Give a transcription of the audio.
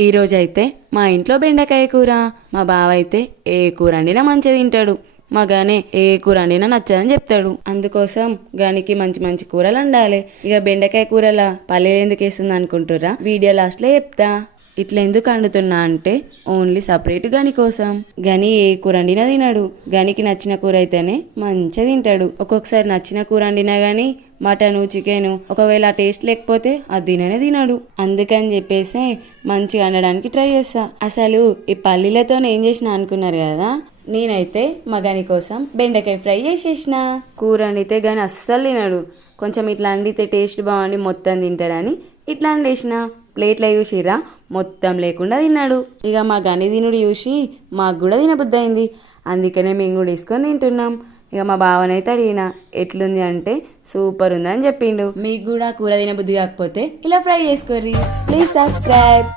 ఈరోజైతే మా ఇంట్లో బెండకాయ కూర. మా బావ అయితే ఏ కూర వండినా మంచిగా తింటాడు. మా గానే ఏ కూర వండినా నచ్చదని చెప్తాడు. అందుకోసం గానికి మంచి మంచి కూరలు వండాలి. ఇక బెండకాయ కూరలా పల్లెలు ఎందుకు వేస్తుంది అనుకుంటురా వీడియో లాస్ట్లో చెప్తా. ఇట్లా ఎందుకు వండుతున్నా అంటే ఓన్లీ సపరేట్ గని కోసం. గని ఏ కూర వండినా తినడు. గనికి నచ్చిన కూర అయితేనే మంచిగా తింటాడు. ఒక్కొక్కసారి నచ్చిన కూర వండినా గానీ మటను చికెను ఒకవేళ టేస్ట్ లేకపోతే అది తిననే తినడు. అందుకని చెప్పేసి మంచిగా వండడానికి ట్రై చేస్తా. అసలు ఈ పల్లీలతో ఏం చేసిన అనుకున్నారు కదా? నేనైతే మా గని కోసం బెండకాయ ఫ్రై చేసేసిన. కూర వండితే కానీ అస్సలు తినడు. కొంచెం ఇట్లా వండితే టేస్ట్ బాగుండి మొత్తం తింటాడని ఇట్లా వండేసిన. ప్లేట్లో చూసిరా మొత్తం లేకుండా తిన్నాడు. ఇక మా గని తినుడు చూసి మాకు కూడా తినబుద్ధి అయింది అందుకనే మేము కూడా వేసుకొని తింటున్నాం. ఇక మా బావనైతే అడిగిన ఎట్లుంది అంటే సూపర్ ఉందని చెప్పిండు. మీకు కూడా కూర తినబుద్ధి కాకపోతే ఇలా ఫ్రై చేసుకోర్రి. Please subscribe.